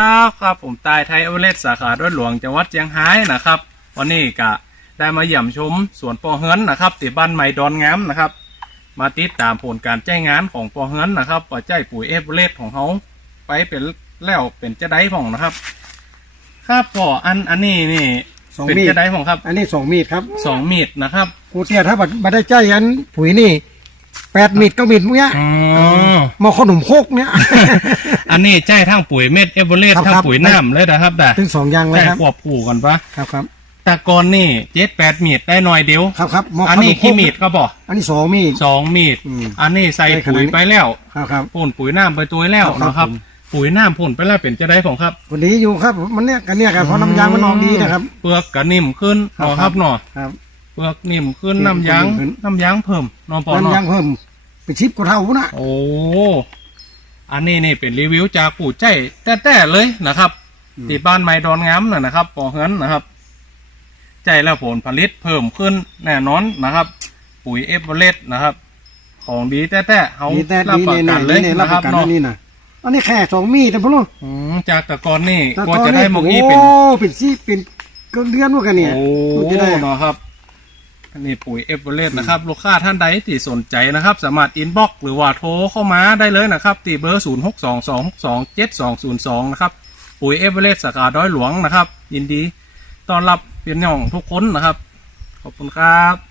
ครับครับผมตายไทยเอเวอเรสต์สาขาด้วยหลวงจังหวัดเชียงรายนะครับ วันนี้ก็ได้มาเยี่ยมชมสวนปอเฮิรนนะครับติบ้านใหม่ดอนงามนะครับ มาติดตามผลการแจ้งงานของปอเฮิรนนะครับว่าใจปุ๋ยเอเวอเรสต์ของเขาไปเป็นแล้วเป็นจะได้ของนะครับ ครับพออันอันนี้นี่สองเป็นมีดจะได้ของครับอันนี้สองมีดครับสองมีดนะครับกูเตี้ยถ้าบัดบัดได้ใจอันปุ๋ยนี่แปดมีดก็มีดเนี้ยอ๋อ หมาขนมโคกเนี้ย อันนี้ใจทั้งปุ๋ยเม็ดเอเวอเรสต์ครับทั้งครับปุ๋ยน้ำเลยนะครับแต่ถึงสองอย่างเลยแต่ครับ ควบคู่กันปะครับครับแต่ก่อนนี่เจ็ดแปดมีดได้หน่อยเดียว ครับครับหม้ออันขนนี้มโคขี้กมีดก็บอกอันนี้สองมีด สองมีด อืม อันนี้ใส่ใส่ขนาดปุ๋ยนี้ไปแล้วครับครับ พ่นปุ๋ยน้ำไปตัวแล้วครับนะครับ ผม ปุ๋ยน้ำพ่นไปแล้วเป็นจะได้ของครับวันนี้อยู่ครับ มันเนี่ยกันเนี่ยกันเพราะน้ำยางมันออกดีนะครับ เปลือกก็นิ่มขึ้นครับเนาะครับเนาะครับ เปลือกนิ่มขึ้นนิ่มน้ำยางขึ้น น้ำยางเพิ่มเนอนปอน้ำยางเนาะเพิ่มเป็นชิปกว่าเท่านะโอ้ อันนี้นี่เป็นรีวิวจากปู่ใจแต้ๆเลยนะครับที่บ้านไม้ดอนงามน่ะนะครับปอเฮิรนนะครับ ใจแล้วผลผลิตเพิ่มขึ้นแน่นอนนะครับ ปุ๋ยเอฟเวอเรสต์นะครับ ของดีแต้ๆเขาดีแต่รับดีประเนี่ยกันเลยเนี่ยรับนะปครับระกันเนาะอันนี้นะอันนี้แค่สองมีดแต่พะลุงอืมจากแต่ก่อนนี่แต่ก็ตอนจะได้หมกอี้โอ้เป็นเป็นซีเป็นเกินเดือนว่ากันเนี่ยโอ้จะได้เนาะครับอั นี่ปุ๋ยเอฟเวอร์เรสต์นะครับ ลูกค้าท่านใดที่สนใจนะครับ สามารถอินบ็อกหรือว่าโทรเข้ามาได้เลยนะครับตีเบอร์ศูนย์หกสองสองสองเจ็ดสองศูนย์สองนะครับ ปุ๋ยเอฟเวอร์เรสต์สาขาด้อยหลวงนะครับ ยินดีต้อนรับเพียงนย่องทุกคนนะครับ ขอบคุณครับ